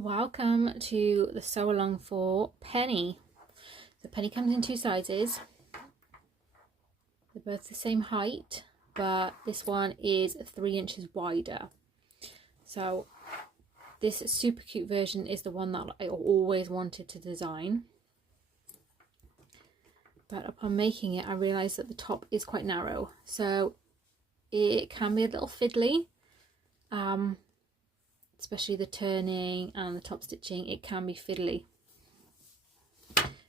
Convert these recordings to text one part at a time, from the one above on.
Welcome to the sew along for Penny. The Penny comes in two sizes. They're both the same height, but this one is 3 inches wider. So this super cute version is the one that I always wanted to design. But upon making it, I realised that the top is quite narrow, so it can be a little fiddly. Especially the turning and the top stitching, it can be fiddly.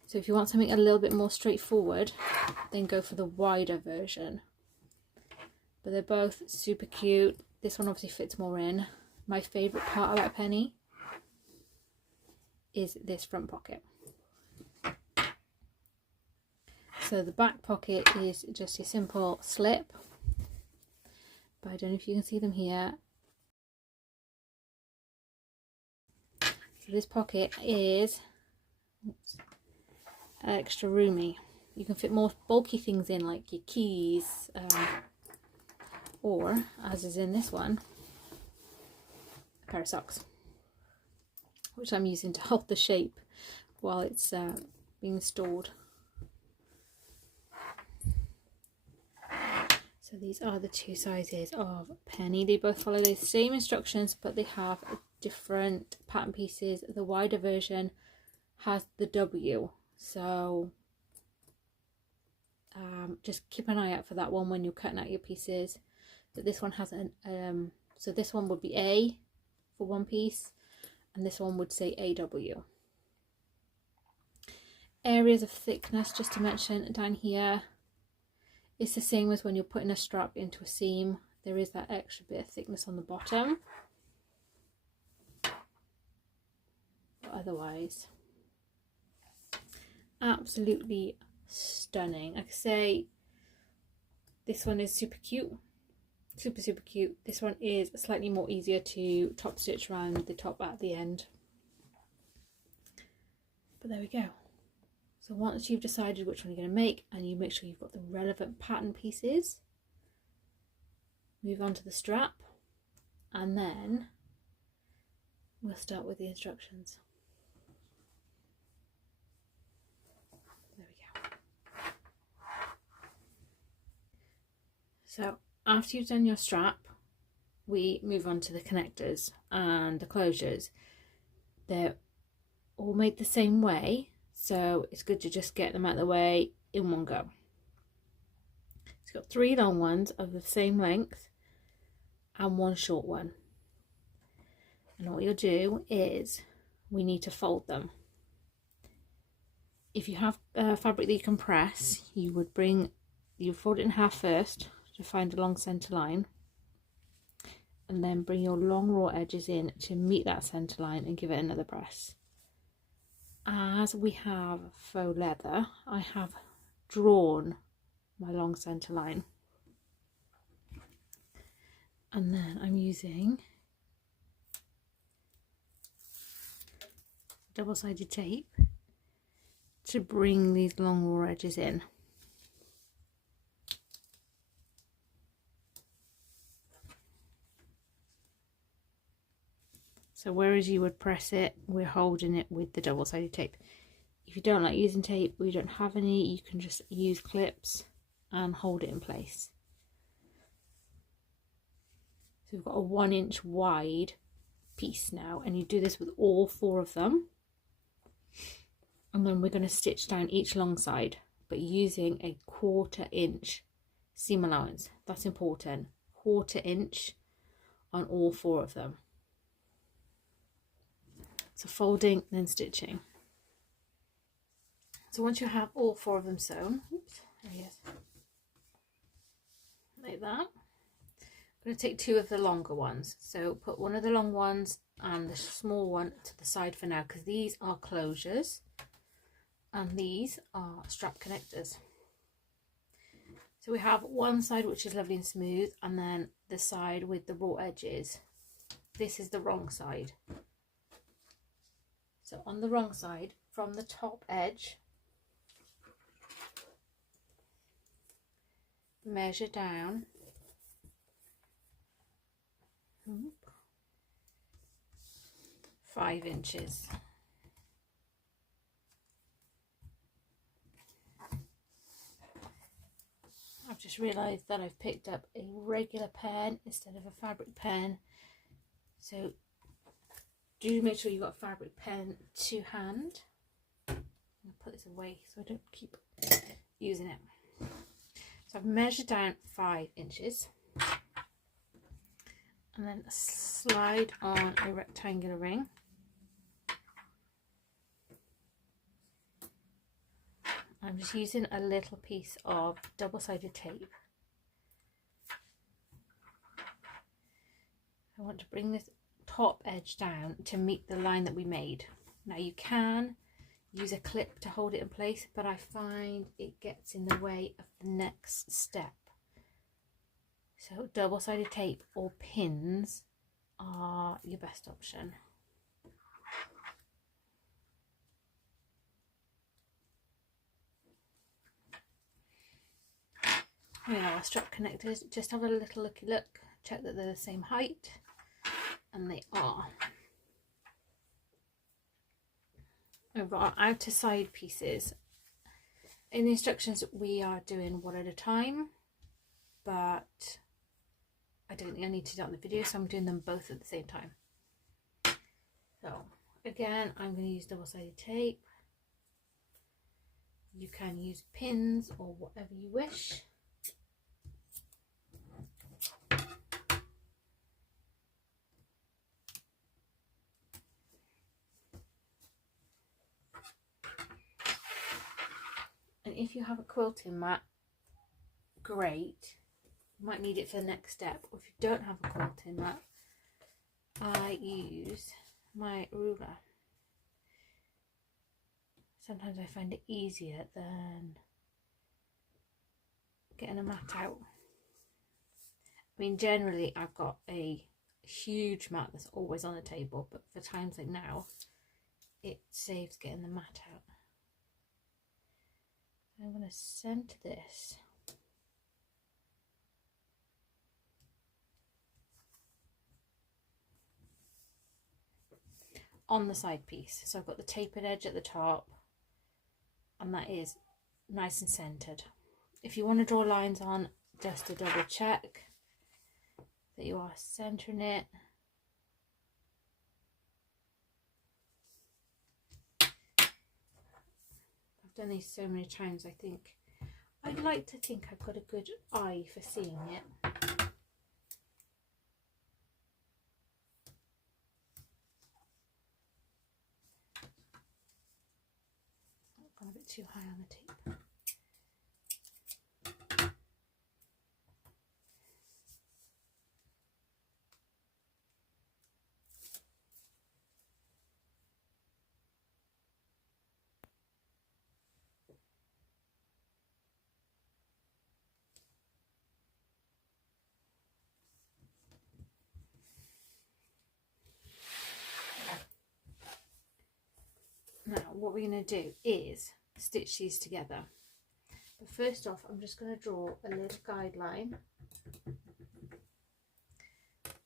So if you want something a little bit more straightforward, then go for the wider version. But they're both super cute. This one obviously fits more in. My favourite part about Penny is this front pocket. So the back pocket is just a simple slip, but I don't know if you can see them here. This pocket is extra roomy. You can fit more bulky things in, like your keys, or, as is in this one, a pair of socks, which I'm using to hold the shape while it's being stored. So these are the two sizes of Penny. They both follow the same instructions, but they have different pattern pieces. The wider version has the W, so just keep an eye out for that one when you're cutting out your pieces. But this one has an so this one would be A for one piece, and this one would say AW. Areas of thickness, just to mention down here, it's the same as when you're putting a strap into a seam. There is that extra bit of thickness on the bottom. But otherwise, absolutely stunning. Like I say, this one is super cute. Super cute. This one is slightly more easier to top stitch around the top at the end. But there we go. So once you've decided which one you're going to make, and you make sure you've got the relevant pattern pieces, move on to the strap, and then we'll start with the instructions. There we go. So after you've done your strap, we move on to the connectors and the closures. They're all made the same way, so it's good to just get them out of the way in one go. It's got 3 long ones of the same length and 1 short one. And what you'll do is, we need to fold them. If you have fabric that you can press, you fold it in half first to find a long centre line, and then bring your long raw edges in to meet that centre line and give it another press. As we have faux leather, I have drawn my long centre line, and then I'm using double-sided tape to bring these long raw edges in. So whereas you would press it, we're holding it with the double-sided tape. If you don't like using tape, or you don't have any, you can just use clips and hold it in place. So we've got a 1 inch wide piece now, and you do this with all 4 of them. And then we're going to stitch down each long side, but using a 1/4 inch seam allowance. That's important. 1/4 inch on all 4 of them. So folding, then stitching. So once you have all 4 of them sewn, oops, there he is, like that. I'm going to take 2 of the longer ones. So put one of the long ones and the small one to the side for now, because these are closures and these are strap connectors. So we have one side which is lovely and smooth, and then the side with the raw edges. This is the wrong side. So on the wrong side, from the top edge, measure down 5 inches. I've just realised that I've picked up a regular pen instead of a fabric pen, so do make sure you've got a fabric pen to hand. I'll put this away so I don't keep using it. So I've measured down 5 inches and then slide on a rectangular ring. I'm just using a little piece of double-sided tape. I want to bring this top edge down to meet the line that we made. Now you can use a clip to hold it in place, but I find it gets in the way of the next step. So double-sided tape or pins are your best option. Here are our strap connectors. Just have a little looky look, check that they're the same height, and they are. Over our outer side pieces, in the instructions we are doing one at a time, but I don't think I need to do that in the video, so I'm doing them both at the same time. So again, I'm going to use double-sided tape. You can use pins or whatever you wish. And if you have a quilting mat, great, you might need it for the next step. Or if you don't have a quilting mat, I use my ruler. Sometimes I find it easier than getting a mat out. I mean, generally I've got a huge mat that's always on the table, but for times like now, it saves getting the mat out. I'm going to centre this on the side piece. So I've got the tapered edge at the top, and that is nice and centred. If you want to draw lines on, just to double check that you are centering it. I've done these so many times, I'd like to think I've got a good eye for seeing it. I've gone a bit too high on the tape. Now what we're going to do is stitch these together. But first off, I'm just going to draw a little guideline,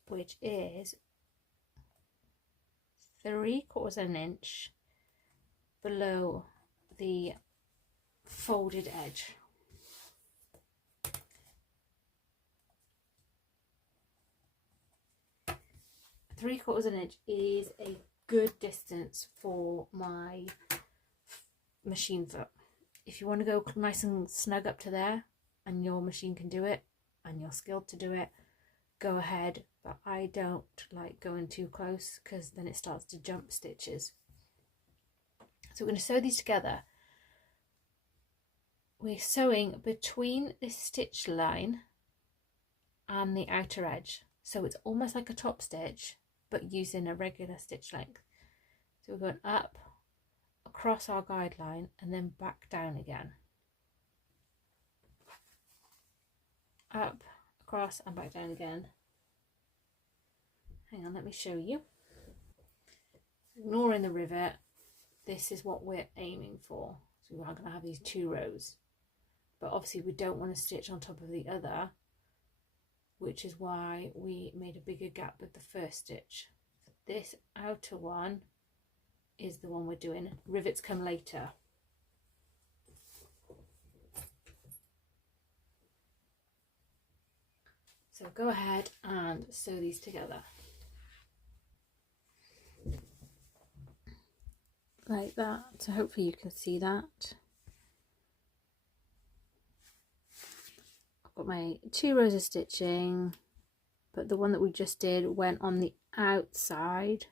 which is 3/4 of an inch below the folded edge. Three-quarters of an inch is a good distance for my machine foot. If you want to go nice and snug up to there and your machine can do it and you're skilled to do it, go ahead, but I don't like going too close because then it starts to jump stitches. So we're going to sew these together. We're sewing between this stitch line and the outer edge, so it's almost like a top stitch but using a regular stitch length. So we're going up across our guideline and then back down again. Up, across and back down again. Hang on, let me show you. Ignoring the rivet, this is what we're aiming for. So we are going to have these 2 rows, but obviously we don't want to stitch on top of the other, which is why we made a bigger gap with the first stitch. this outer one is the one we're doing. Rivets come later. So go ahead and sew these together. Like that. So hopefully you can see that. I've got my 2 rows of stitching, but the one that we just did went on the outside.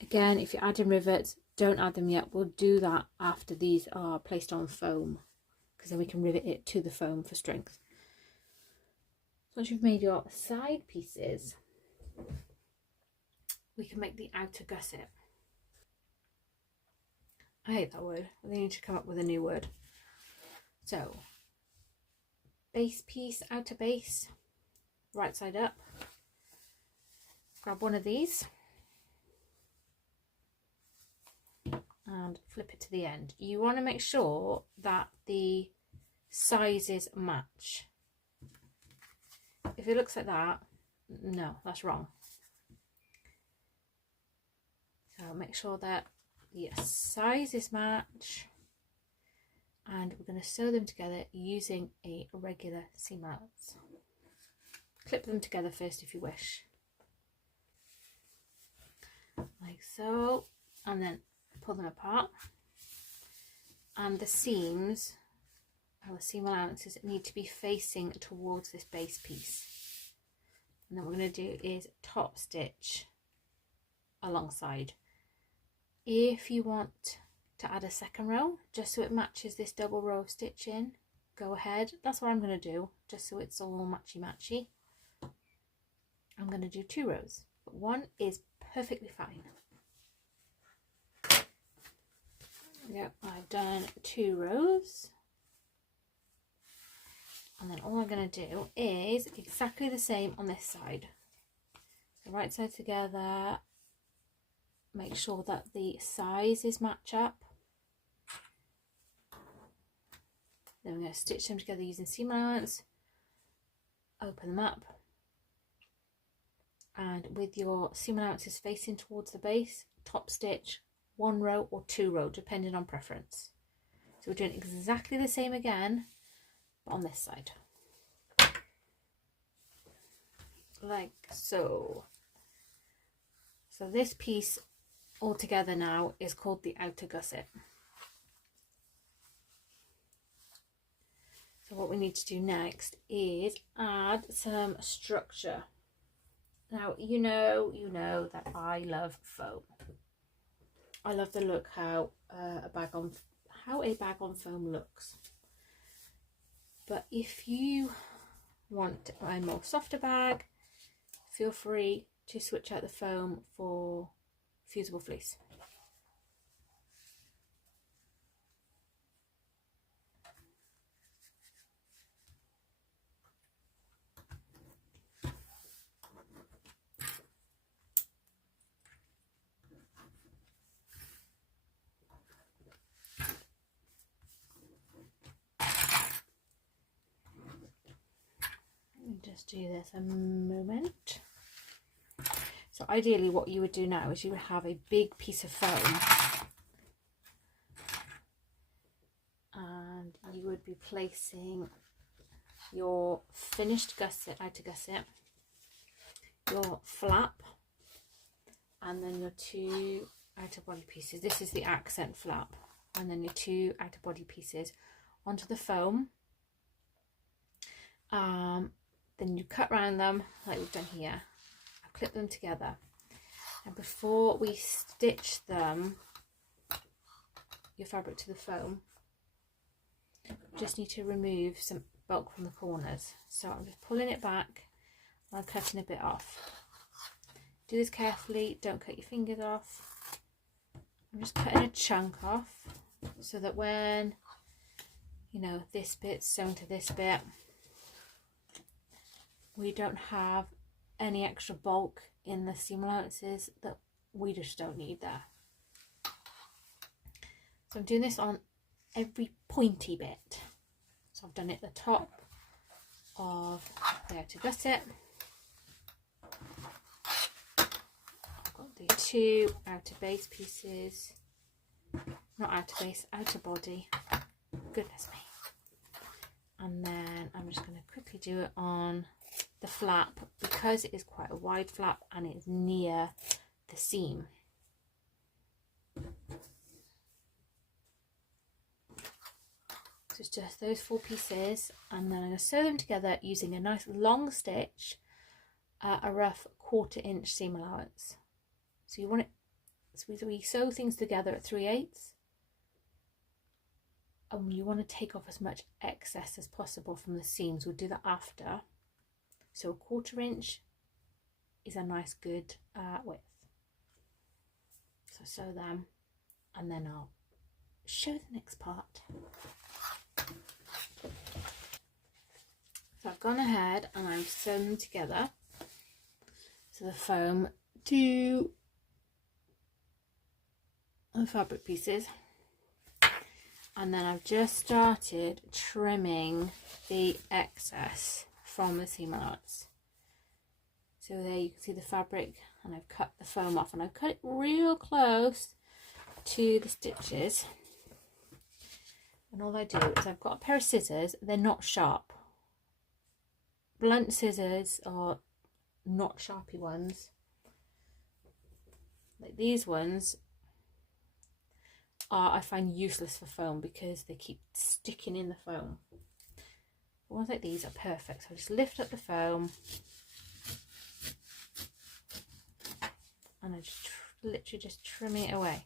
Again, if you're adding rivets, don't add them yet. We'll do that after these are placed on foam, because then we can rivet it to the foam for strength. Once you've made your side pieces, we can make the outer gusset. I hate that word. I need to come up with a new word. So, base piece, outer base, right side up. Grab one of these and flip it to the end. You want to make sure that the sizes match. If it looks like that, no, that's wrong. So make sure that the sizes match, and we're going to sew them together using a regular seam allowance. Clip them together first if you wish, like so, and then pull them apart. And the seams, or the seam allowances, need to be facing towards this base piece. And then what we're going to do is top stitch alongside. If you want to add a second row just so it matches this double row of stitching, go ahead. That's what I'm going to do, just so it's all matchy. I'm going to do 2 rows, but 1 is perfectly fine. Yep, I've done 2 rows, and then all I'm going to do is exactly the same on this side. So right side together, make sure that the sizes match up. Then we're going to stitch them together using seam allowance, open them up, and with your seam allowances facing towards the base, top stitch 1 row or 2 row, depending on preference. So we're doing exactly the same again, but on this side, like so. So this piece all together now is called the outer gusset. So what we need to do next is add some structure. Now you know that I love foam. I love the look how a bag on foam looks. But if you want a more softer bag, feel free to switch out the foam for fusible fleece. Just do this a moment. So ideally what you would do now is you would have a big piece of foam and you would be placing your finished gusset, outer gusset, your flap, and then your 2 outer body pieces. This is the accent flap, and then your 2 outer body pieces onto the foam. Then you cut around them like we've done here. I've clipped them together, and before we stitch them, your fabric to the foam, you just need to remove some bulk from the corners. So I'm just pulling it back and I'm cutting a bit off. Do this carefully, don't cut your fingers off. I'm just cutting a chunk off so that when, you know, this bit's sewn to this bit, we don't have any extra bulk in the seam allowances that we just don't need there. So I'm doing this on every pointy bit. So I've done it at the top of the outer gusset, 2 outer base pieces, not outer base, outer body, goodness me. And then I'm just going to quickly do it on the flap because it is quite a wide flap and it's near the seam. So it's just those 4 pieces, and then I'm going to sew them together using a nice long stitch at a rough 1/4 inch seam allowance. So you want it, so we sew things together at 3/8, and you want to take off as much excess as possible from the seams. We'll do that after. So a 1/4 inch is a nice good width. So sew them, and then I'll show the next part. So I've gone ahead and I've sewn them together. So the foam to the fabric pieces, and then I've just started trimming the excess from the seam allowance. So there you can see the fabric, and I've cut the foam off, and I've cut it real close to the stitches. And all I do is I've got a pair of scissors. They're not sharp. Blunt scissors are not sharpy ones. Like these ones are, I find, useless for foam because they keep sticking in the foam. But ones like these are perfect. So I just lift up the foam and I just literally just trim it away.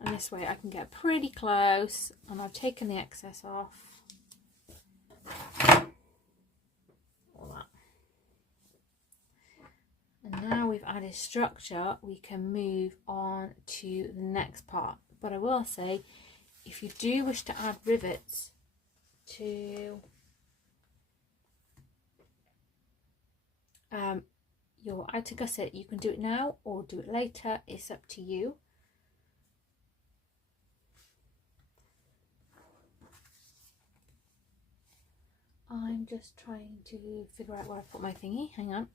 And this way I can get pretty close, and I've taken the excess off. All that. And now we've added structure, we can move on to the next part. But I will say, if you do wish to add rivets to your outer gusset, you can do it now or do it later. It's up to you. I'm just trying to figure out where I put my thingy. Hang on.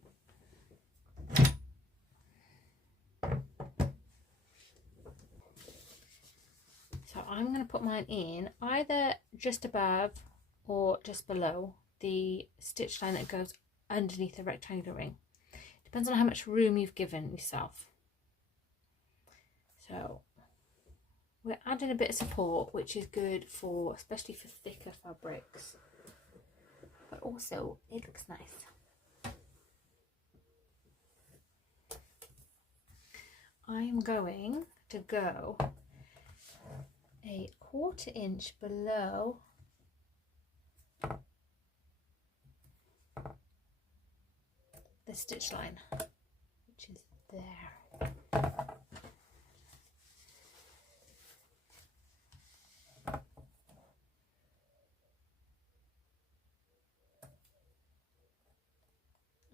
So I'm going to put mine in either just above or just below the stitch line that goes underneath the rectangular ring. Depends on how much room you've given yourself. So we're adding a bit of support, which is good for, especially for thicker fabrics. But also it looks nice. I'm going to go a 1/4 inch below the stitch line, which is there.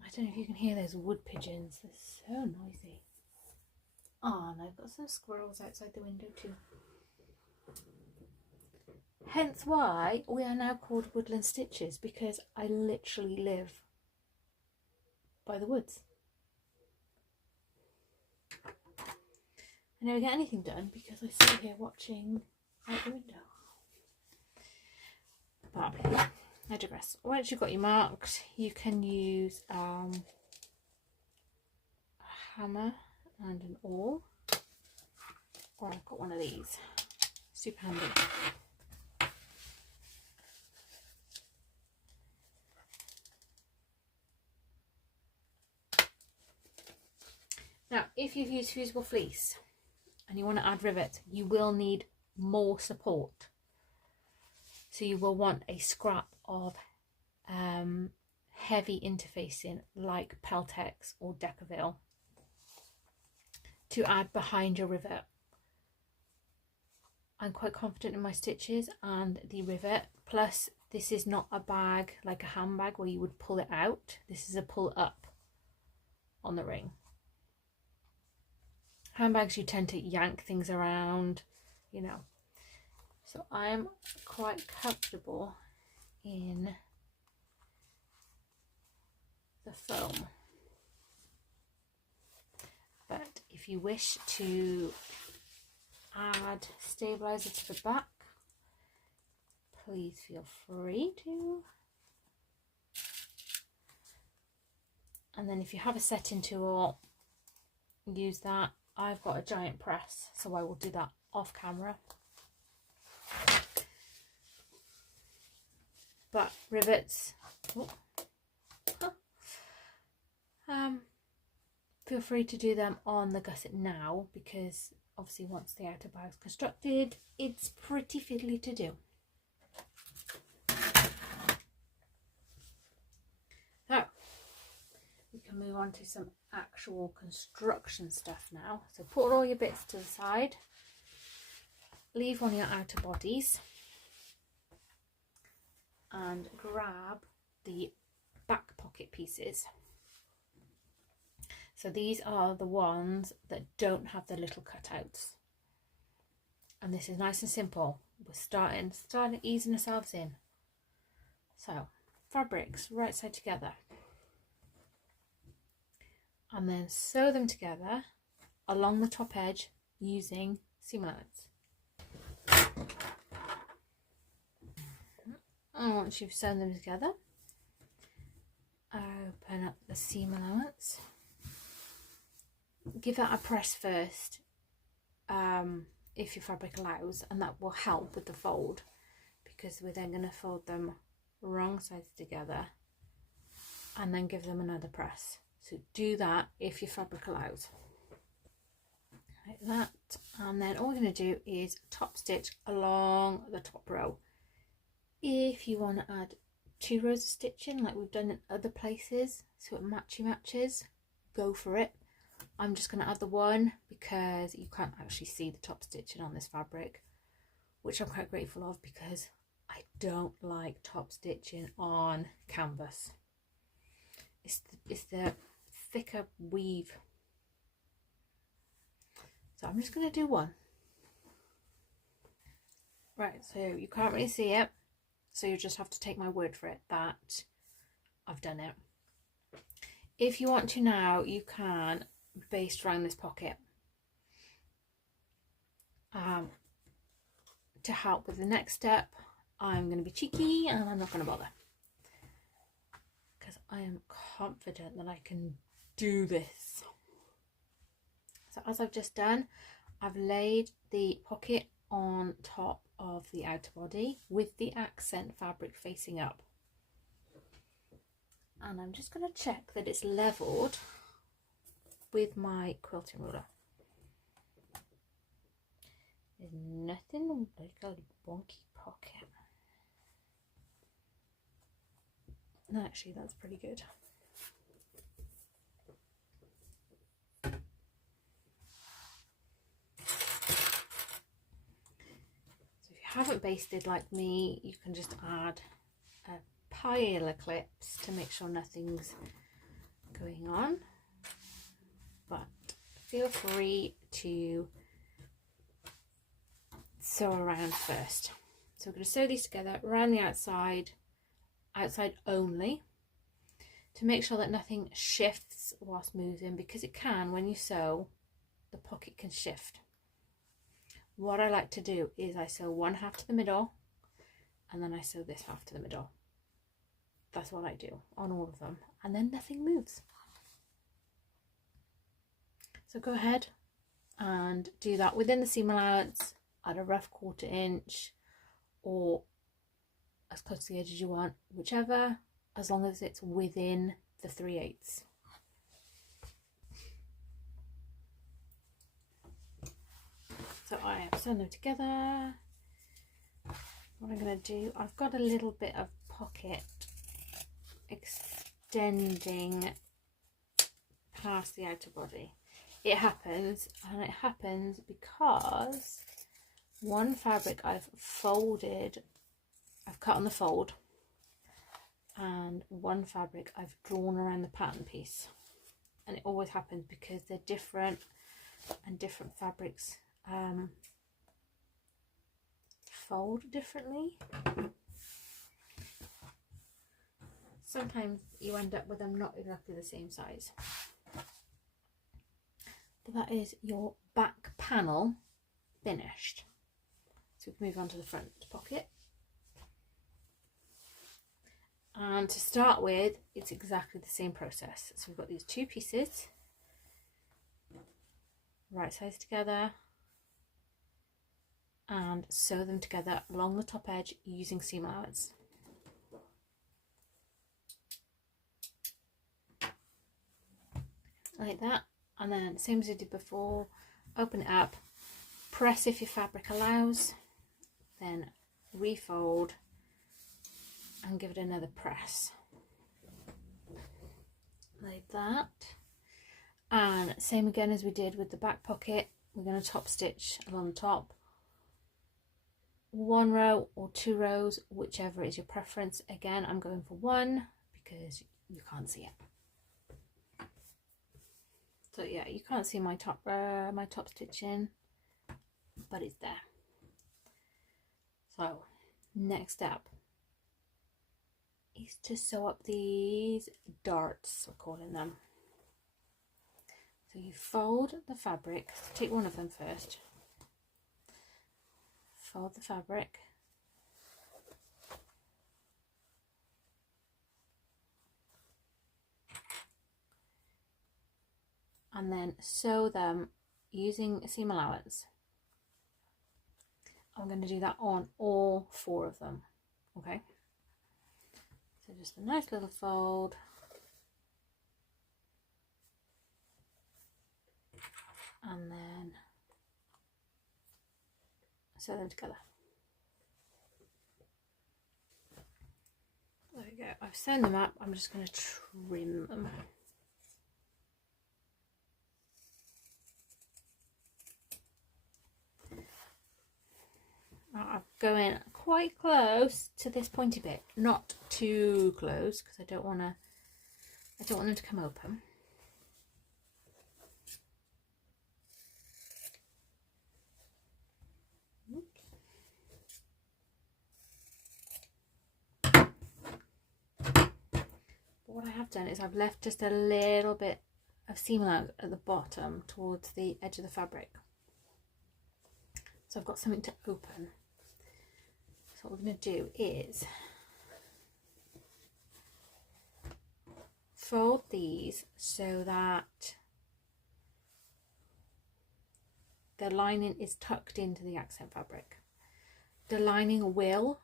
I don't know if you can hear those wood pigeons, they're so noisy. Oh, and I've got some squirrels outside the window too. Hence why we are now called Woodland Stitches, because I literally live by the woods. I never get anything done because I sit here watching out the window. But I digress. Once you've got your marked, you can use a hammer and an awl, or I've got one of these, super handy. Now, if you've used fusible fleece and you want to add rivets, you will need more support. So you will want a scrap of heavy interfacing like Peltex or Decaville to add behind your rivet. I'm quite confident in my stitches and the rivet. Plus, this is not a bag like a handbag where you would pull it out. This is a pull up on the ring. Handbags, you tend to yank things around, you know. So I'm quite comfortable in the foam. But if you wish to add stabilizer to the back, please feel free to. And then if you have a setting tool, use that. I've got a giant press, so I will do that off camera. But rivets, feel free to do them on the gusset now, because obviously once the outer bag's constructed, it's pretty fiddly to do. So we can move on to some actual construction stuff now. So put all your bits to the side, leave on your outer bodies, and grab the back pocket pieces. So these are the ones that don't have the little cutouts. And this is nice and simple. We're starting easing ourselves in. So fabrics right side together. And then sew them together along the top edge using seam allowance. And once you've sewn them together, open up the seam allowance. Give that a press first, if your fabric allows, and that will help with the fold, because we're then going to fold them wrong sides together and then give them another press. So do that if your fabric allows. Like that. And then all we're going to do is top stitch along the top row. If you want to add 2 rows of stitching like we've done in other places, so it matches, go for it. I'm just going to add the 1 because you can't actually see the top stitching on this fabric, which I'm quite grateful of, because I don't like top stitching on canvas. It's the thicker weave. So I'm just going to do 1. Right, so you can't really see it, so you just have to take my word for it that I've done it. If you want to now, you can baste around this pocket to help with the next step. I'm going to be cheeky and I'm not going to bother, because I am confident that I can do this. So as I've just done, I've laid the pocket on top of the outer body with the accent fabric facing up, and I'm just going to check that it's leveled with my quilting ruler. There's nothing like a wonky pocket. No, actually that's pretty good. So if you haven't basted like me, you can just add a pile of clips to make sure nothing's going on. But feel free to sew around first. So we're going to sew these together around the outside only, to make sure that nothing shifts whilst moving, because it can, when you sew, the pocket can shift. What I like to do is I sew one half to the middle and then I sew this half to the middle. That's what I do on all of them, and then nothing moves. So go ahead and do that within the seam allowance at a rough 1/4 inch or as close to the edge as you want, whichever, as long as it's within the 3/8. So I have sewn them together. What I'm going to do, I've got a little bit of pocket extending past the outer body. It happens, and it happens because one fabric I've folded, I've cut on the fold, and one fabric I've drawn around the pattern piece, and it always happens because they're different and different fabrics fold differently. Sometimes you end up with them not exactly the same size. But that is your back panel finished. So we can move on to the front pocket. And to start with, it's exactly the same process. So we've got these two pieces, right sides together, and sew them together along the top edge using seam allowance. Like that. And then same as I did before, open it up, press if your fabric allows, then refold and give it another press like that. And same again as we did with the back pocket, we're going to top stitch along the top, one row or 2 rows, whichever is your preference. Again, I'm going for 1 because you can't see it. So yeah, you can't see my top stitching, but it's there. So next step is to sew up these darts, we're calling them. So you fold the fabric, take one of them first, fold the fabric, and then sew them using seam allowance. I'm going to do that on all 4 of them, okay? So just a nice little fold, and then sew them together. There we go, I've sewn them up, I'm just going to trim them. I'm going quite close to this pointy bit, not too close because I don't want them to come open. Oops. But what I have done is I've left just a little bit of seam allowance at the bottom towards the edge of the fabric. So I've got something to open. So what we're going to do is fold these so that the lining is tucked into the accent fabric. The lining will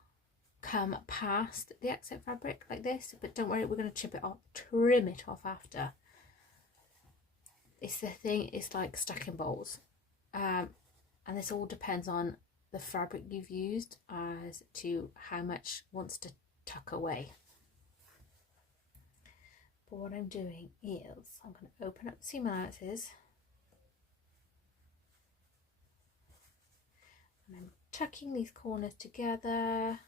come past the accent fabric like this, but don't worry, we're going to trim it off after. It's the thing, it's like stacking bowls. And this all depends on the fabric you've used as to how much wants to tuck away. But what I'm doing is I'm going to open up the seam allowances and I'm tucking these corners together.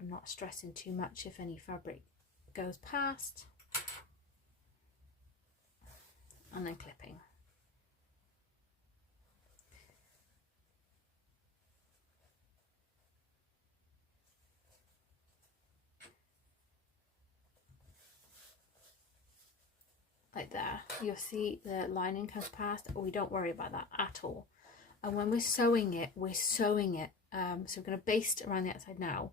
I'm not stressing too much if any fabric goes past, and then clipping. Like there, you'll see the lining comes past. We don't worry about that at all. And when we're sewing it, so we're going to baste around the outside now.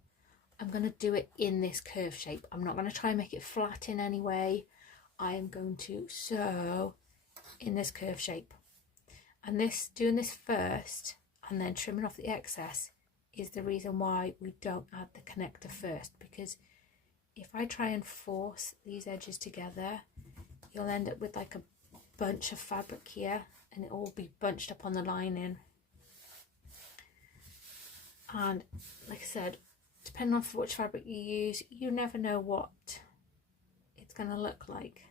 I'm going to do it in this curve shape. I'm not going to try and make it flat in any way. I am going to sew in this curve shape. And doing this first and then trimming off the excess is the reason why we don't add the connector first, because if I try and force these edges together, you'll end up with like a bunch of fabric here and it will be bunched up on the lining. And like I said, depending on which fabric you use, you never know what it's going to look like.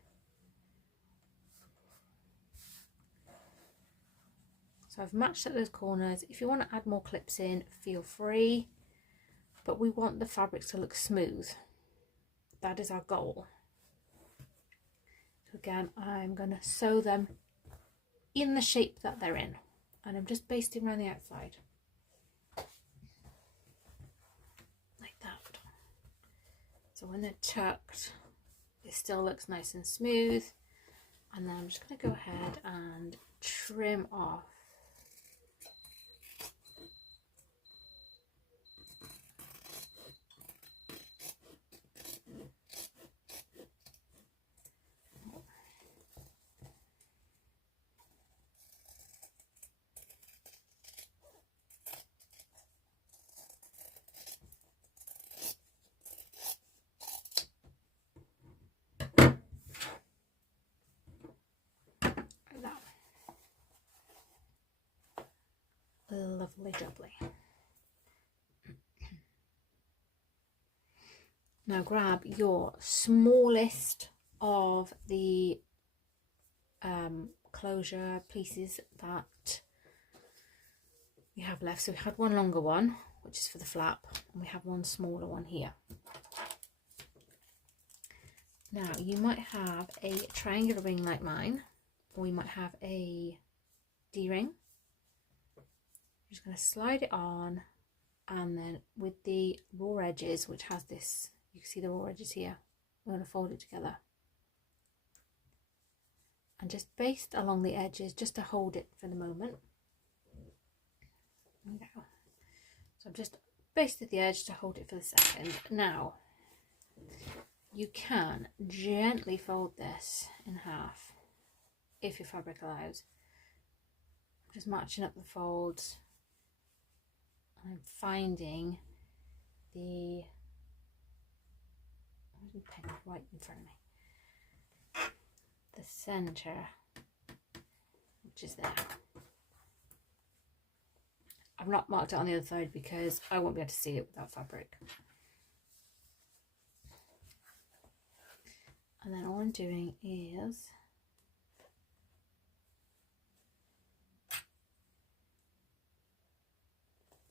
So I've matched at those corners. If you want to add more clips in, feel free, but we want the fabrics to look smooth. That is our goal. again, I'm going to sew them in the shape that they're in, and I'm just basting around the outside like that. So when they're tucked, it still looks nice and smooth, and then I'm just going to go ahead and trim off lovely jubbly. Now grab your smallest of the closure pieces that we have left. So we had one longer one, which is for the flap, and we have one smaller one here. Now you might have a triangular ring like mine, or you might have a D-ring. I'm just going to slide it on, and then with the raw edges, which has this, you can see the raw edges here, I'm going to fold it together and just baste along the edges just to hold it for the moment. There we go. So I've just basted the edge to hold it for the second. Now you can gently fold this in half if your fabric allows. Just matching up the folds. I'm finding the pen right in front of me, the center, which is there. I've not marked it on the other side because I won't be able to see it without fabric. And then all I'm doing is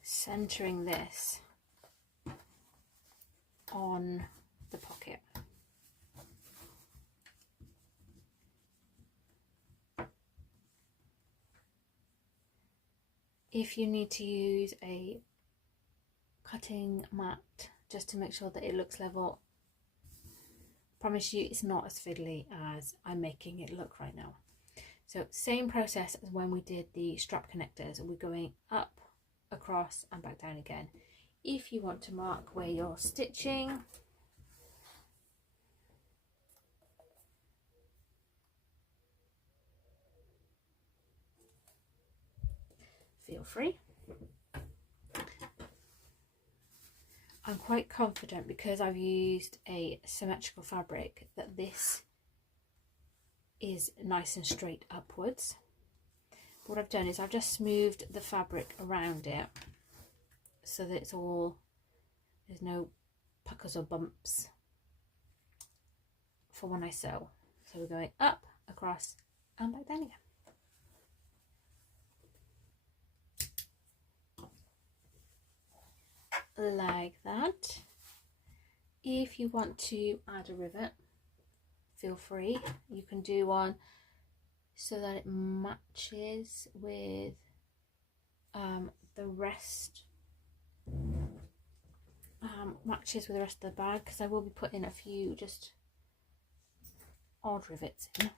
centering this on the pocket. If you need to use a cutting mat just to make sure that it looks level, I promise you it's not as fiddly as I'm making it look right now. So same process as when we did the strap connectors, we're going up, across and back down again. If you want to mark where you're stitching, feel free. I'm quite confident, because I've used a symmetrical fabric, that this is nice and straight upwards. What I've done is I've just smoothed the fabric around it so that it's all, there's no puckers or bumps for when I sew. So we're going up, across and back down again. Like that. If you want to add a rivet, feel free. You can do one so that it matches with the rest of the bag, because I will be putting a few just odd rivets in.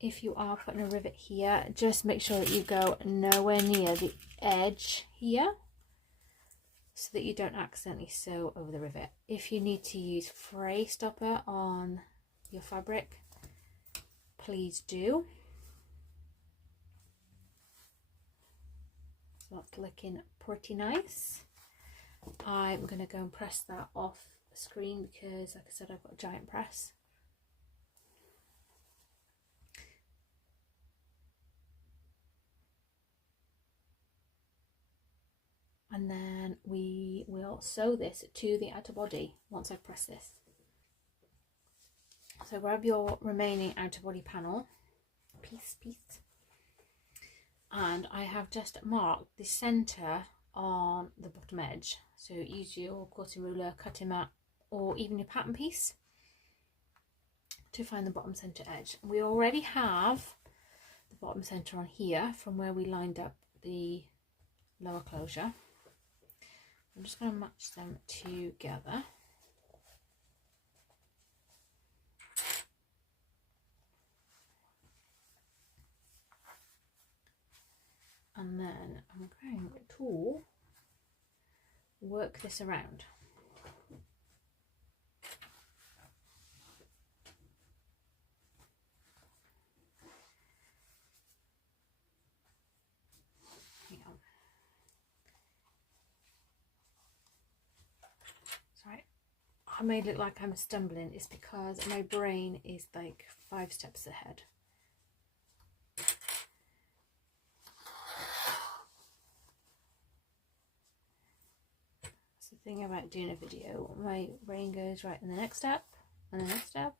If you are putting a rivet here, just make sure that you go nowhere near the edge here, so that you don't accidentally sew over the rivet. If you need to use fray stopper on your fabric, please do. So that's looking pretty nice. I'm going to go and press that off the screen because, like I said, I've got a giant press. And then we will sew this to the outer body once I've pressed this. So grab your remaining outer body panel, piece, and I have just marked the center on the bottom edge. So use your quilting ruler, cutting mat, or even your pattern piece to find the bottom centre edge. We already have the bottom centre on here from where we lined up the lower closure. I'm just going to match them together. And then I'm going to work this around. Sorry, I made it look like I'm stumbling. It's because my brain is like 5 steps ahead. That's the thing about doing a video. My brain goes right in the next step and the next step.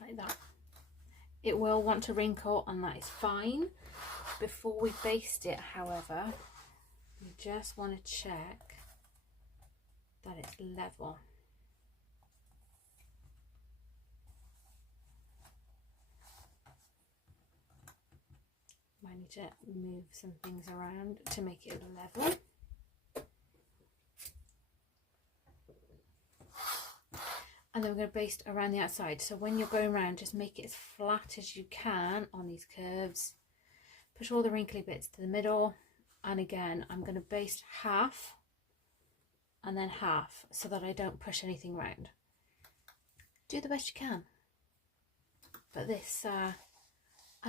Like that. It will want to wrinkle, and that is fine. Before we baste it, however, we just want to check that it's level. Might need to move some things around to make it level. And then we're going to baste around the outside. So when you're going around, just make it as flat as you can on these curves. Push all the wrinkly bits to the middle. And again, I'm going to baste half and then half so that I don't push anything around. Do the best you can. But this, I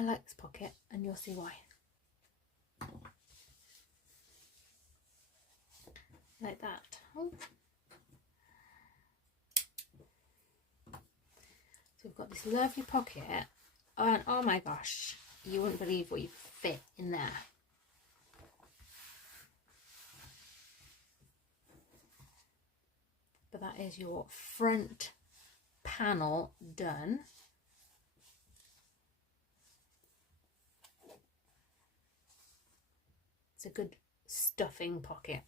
like this pocket, and you'll see why. Like that. Oh. So we've got this lovely pocket, and oh my gosh, you wouldn't believe what you fit in there. But that is your front panel done. It's a good stuffing pocket.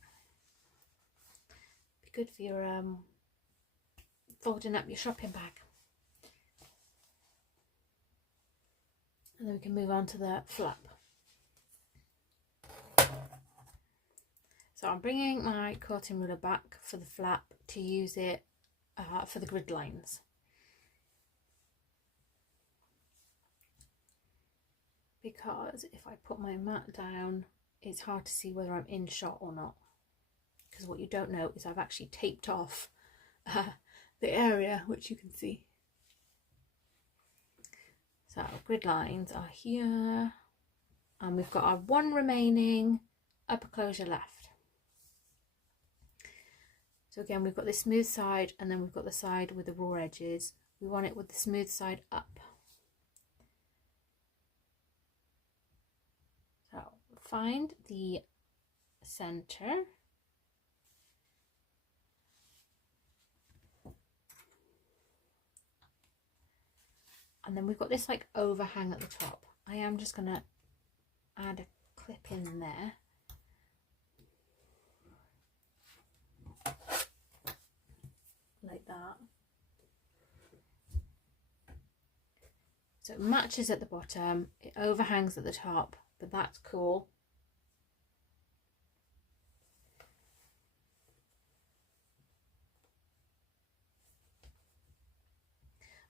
Be good for your folding up your shopping bag. And then we can move on to the flap. So I'm bringing my quilting ruler back for the flap to use it for the grid lines. Because if I put my mat down, it's hard to see whether I'm in shot or not. Because what you don't know is I've actually taped off the area, which you can see. So grid lines are here, and we've got our one remaining upper closure left. So again, we've got this smooth side, and then we've got the side with the raw edges. We want it with the smooth side up. So find the center. And then we've got this like overhang at the top. I am just going to add a clip in there. Like that. So it matches at the bottom, it overhangs at the top, but that's cool.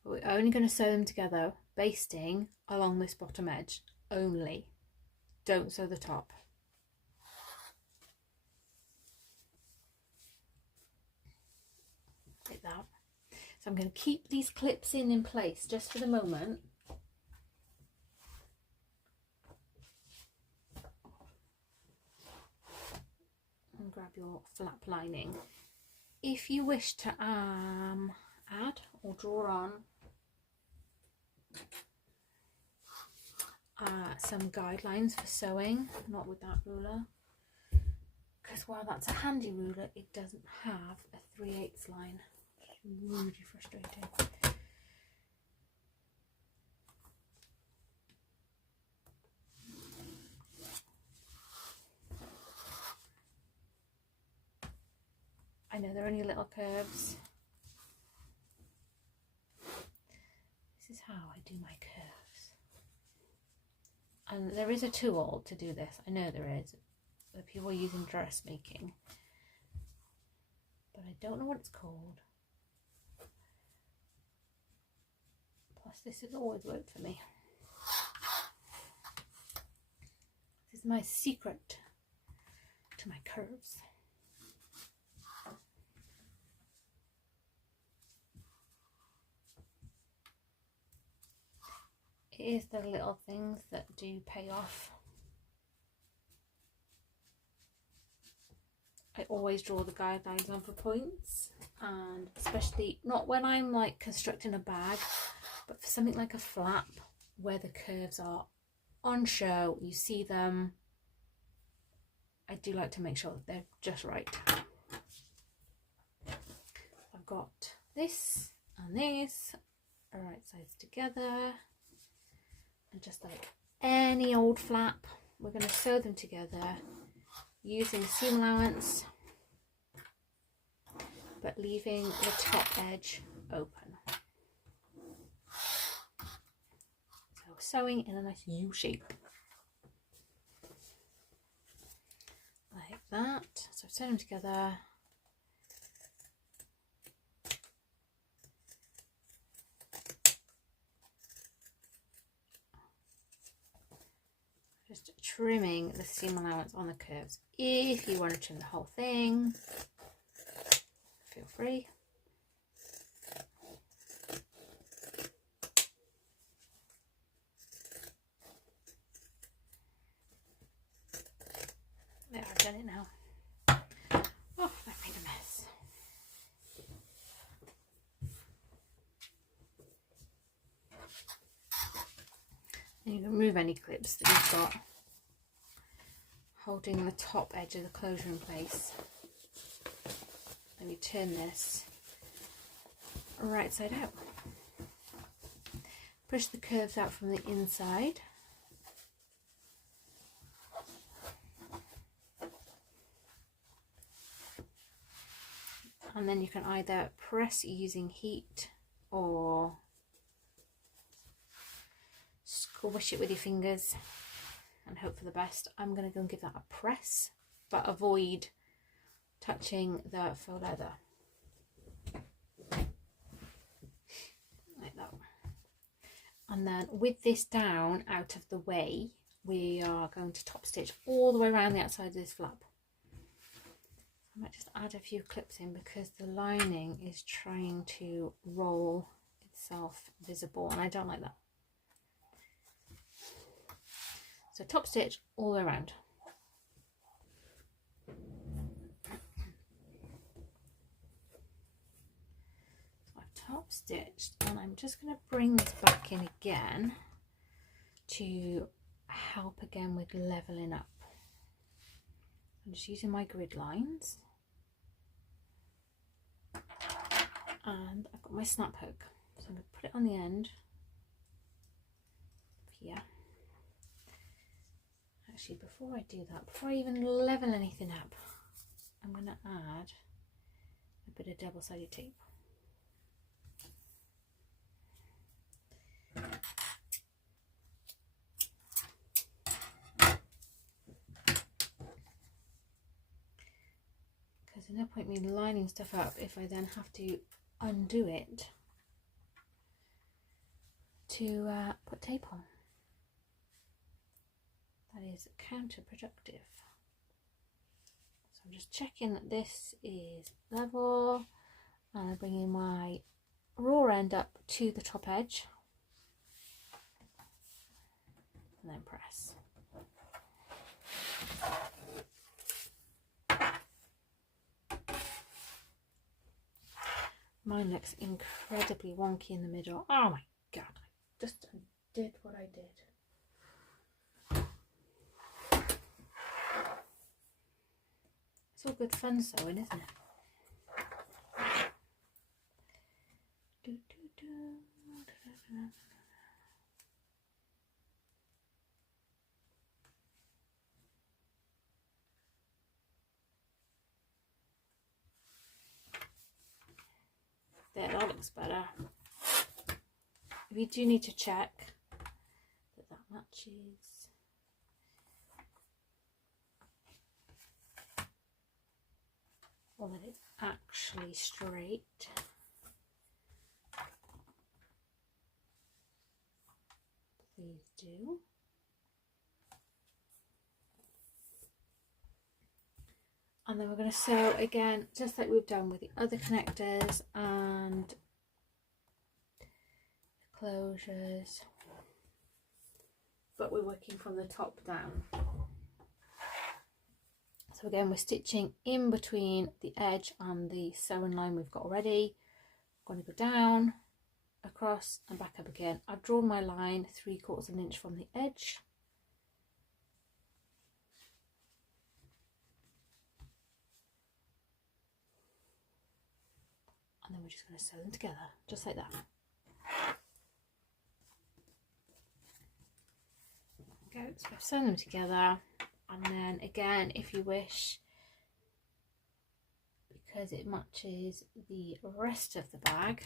We're only going to sew them together, basting along this bottom edge only. Don't sew the top. Like that. So I'm going to keep these clips in place just for the moment. And grab your flap lining. If you wish to add or draw on some guidelines for sewing, not with that ruler, because while that's a handy ruler, it doesn't have a 3/8 line. It's really frustrating. know, they're only little curves. This is how I do my curves. And there is a tool to do this. I know there is. That people are using dressmaking. But I don't know what it's called. Plus, this has always worked for me. This is my secret to my curves. It is the little things that do pay off. I always draw the guidelines on for points, and especially not when I'm like constructing a bag, but for something like a flap where the curves are on show, you see them. I do like to make sure that they're just right. I've got this and this, right sides together, and just like any old flap, we're going to sew them together using seam allowance, but leaving the top edge open. So sewing in a nice U shape. Like that. So sew them together. Just trimming the seam allowance on the curves. If you want to trim the whole thing, feel free. There, I've done it now. Oh, I made a mess. And you can remove any clips that you've got holding the top edge of the closure in place. Let me turn this right side out. Push the curves out from the inside. And then you can either press using heat or squish it with your fingers and hope for the best. I'm going to go and give that a press, but avoid touching the faux leather. Like that. And then with this down out of the way, we are going to top stitch all the way around the outside of this flap. I might just add a few clips in because the lining is trying to roll itself visible and I don't like that. So top stitch all the way around. So I've top stitched and I'm just going to bring this back in again to help again with leveling up. I'm just using my grid lines. And I've got my snap hook, so I'm going to put it on the end here. Actually, before I do that, before I even level anything up, I'm going to add a bit of double-sided tape. Because there's no point me lining stuff up if I then have to undo it to put tape on. That is counterproductive. So I'm just checking that this is level and I'm bringing my raw end up to the top edge and then press. Mine looks incredibly wonky in the middle. Oh my god, I just did what I did. It's all good fun sewing, isn't it? There, that looks better. We do need to check that that matches. Or that it's actually straight. Please do. And then we're going to sew again, just like we've done with the other connectors and closures, but we're working from the top down. So again, we're stitching in between the edge and the sewing line we've got already. I'm going to go down, across and back up again. I've drawn my line 3/4 of an inch from the edge. And then we're just going to sew them together, just like that. There we go, so I've sewn them together. And then again, if you wish, because it matches the rest of the bag,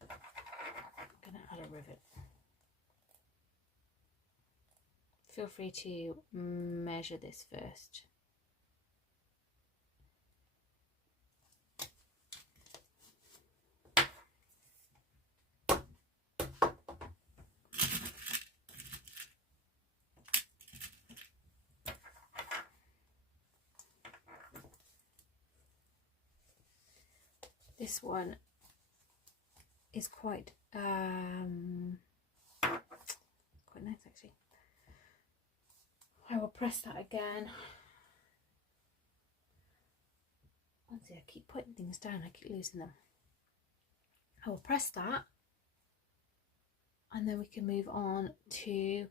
I'm going to add a rivet. Feel free to measure this first. This one is quite nice actually. I will press that again. Let's see, I keep putting things down, I keep losing them. I will press that, and then we can move on to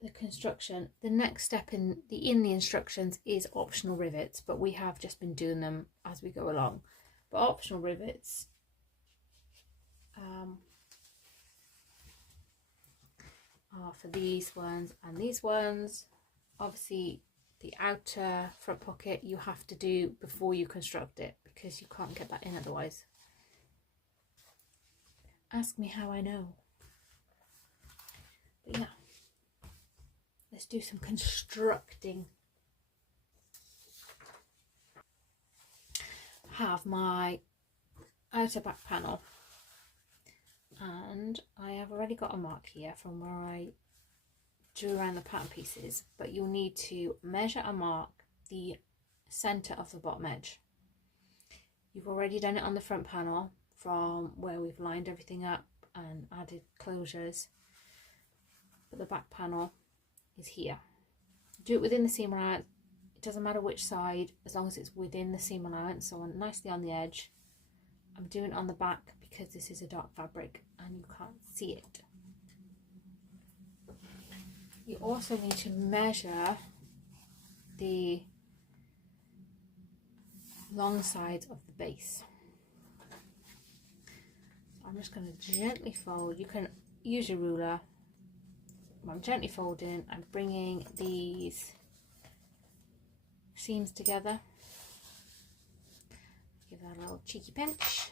the construction. The next step in the instructions is optional rivets, but we have just been doing them as we go along. But optional rivets are for these ones and these ones. Obviously the outer front pocket you have to do before you construct it, because you can't get that in otherwise. Ask me how I know. But yeah, let's do some constructing. Have my outer back panel, and I have already got a mark here from where I drew around the pattern pieces, but you'll need to measure and mark the center of the bottom edge. You've already done it on the front panel from where we've lined everything up and added closures, but the back panel is here. Do it within the seam allowance. It doesn't matter which side, as long as it's within the seam allowance, so nicely on the edge. I'm doing it on the back because this is a dark fabric and you can't see it. You also need to measure the long sides of the base. So I'm just going to gently fold. You can use your ruler. I'm gently folding and bringing these seams together. Give that a little cheeky pinch.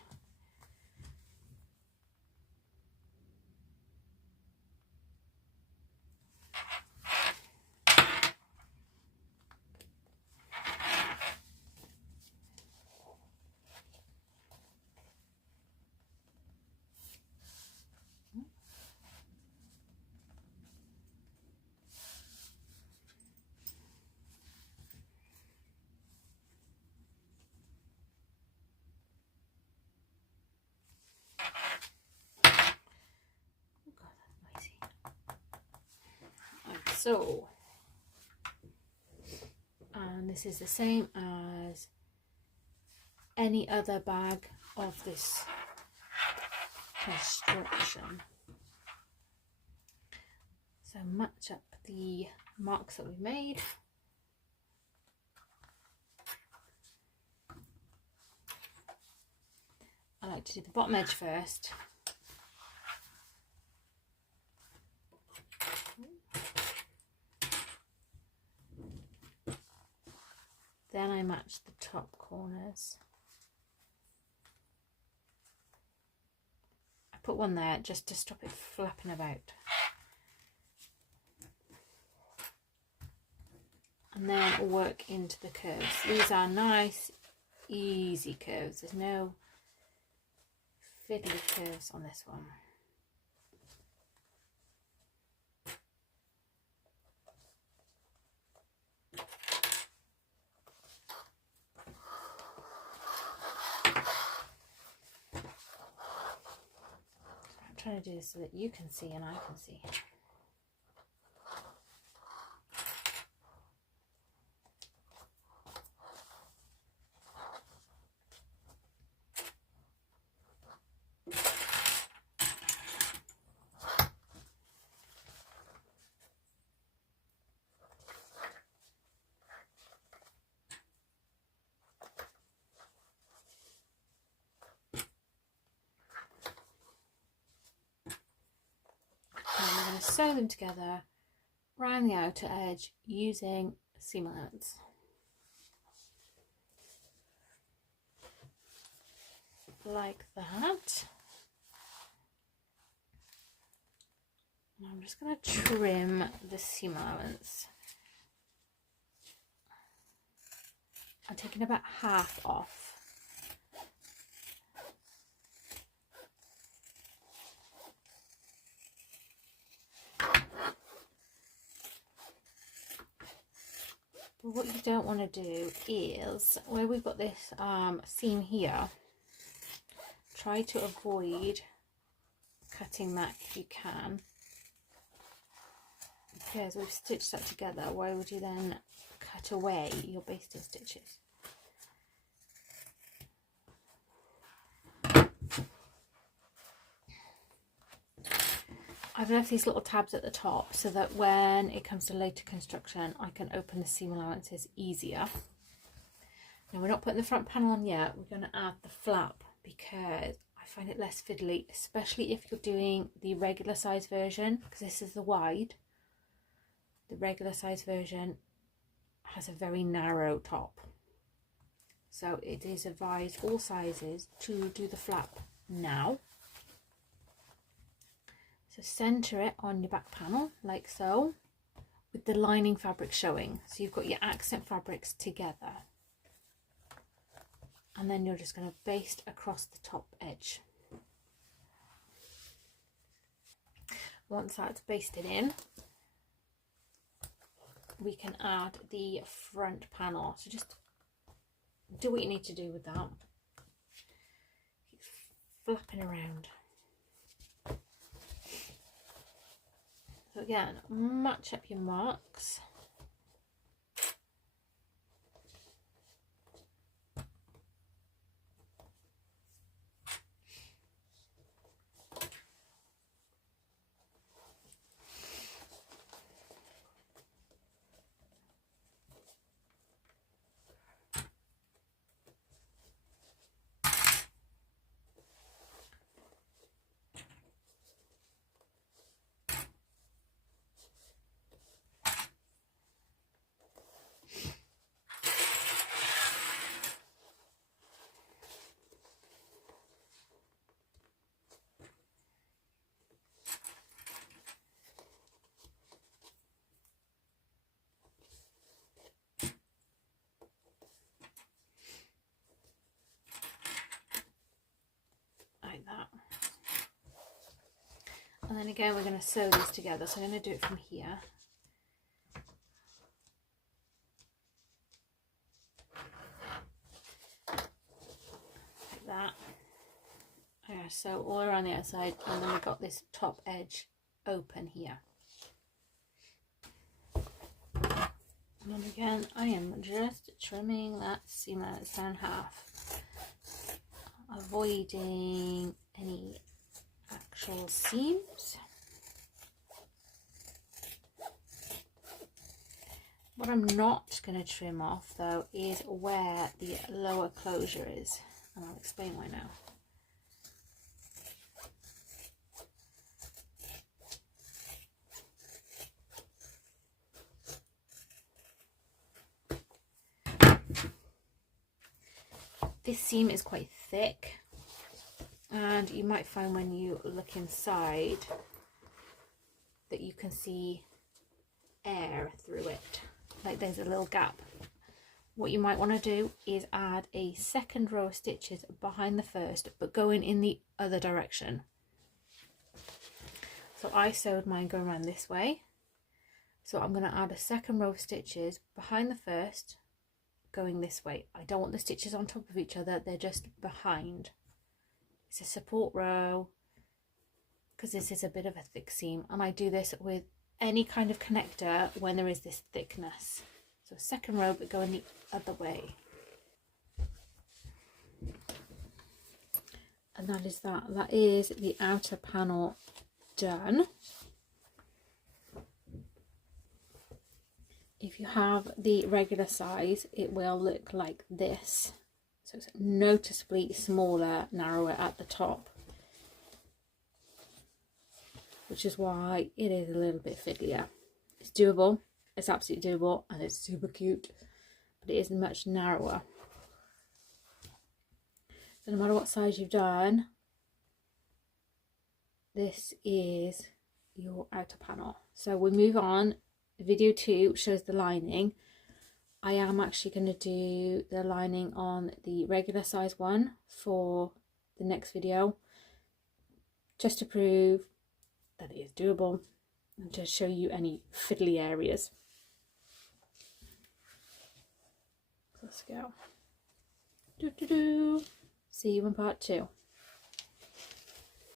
So, and this is the same as any other bag of this construction. So match up the marks that we've made. I like to do the bottom edge first. match the top corners. I put one there just to stop it flapping about. And then work into the curves. These are nice, easy curves. There's no fiddly curves on this one. I'm trying to do this so that you can see and I can see. Sew them together around the outer edge using seam allowance. Like that. And I'm just going to trim the seam allowance. I'm taking about half off. But what you don't want to do is, where we've got this seam here, try to avoid cutting that if you can, because we've stitched that together. Why would you then cut away your basting stitches? I've left these little tabs at the top so that when it comes to later construction I can open the seam allowances easier. Now we're not putting the front panel on yet, we're going to add the flap because I find it less fiddly, especially if you're doing the regular size version, because this is the wide. The regular size version has a very narrow top, so it is advised all sizes to do the flap now. So centre it on your back panel like so, with the lining fabric showing. So you've got your accent fabrics together. And then you're just going to baste across the top edge. Once that's basted in, we can add the front panel. So just do what you need to do with that. Keep flapping around. So again, match up your marks. Like that. And then again we're going to sew these together, so I'm going to do it from here. Like that. I'm going to sew all around the outside, and then we've got this top edge open here. And then again I am just trimming that seam allowance down half, avoiding any actual seams. What I'm not going to trim off though is where the lower closure is, and I'll explain why now. this seam is quite thick, and you might find when you look inside that you can see air through it, like there's a little gap. What you might want to do is add a second row of stitches behind the first, but going in the other direction. So I sewed mine going around this way, so I'm going to add a second row of stitches behind the first going this way. I don't want the stitches on top of each other, they're just behind. It's a support row because this is a bit of a thick seam, and I do this with any kind of connector when there is this thickness. So second row, but going the other way. And that is that. That is the outer panel done. If you have the regular size, it will look like this. So it's noticeably smaller, narrower at the top, which is why it is a little bit fiddlier. It's doable. It's absolutely doable, and it's super cute, but it is much narrower. So no matter what size you've done, this is your outer panel. So we move on. Video 2 shows the lining. I am actually going to do the lining on the regular size one for the next video, just to prove that it is doable and to show you any fiddly areas. Let's go. See you in part 2.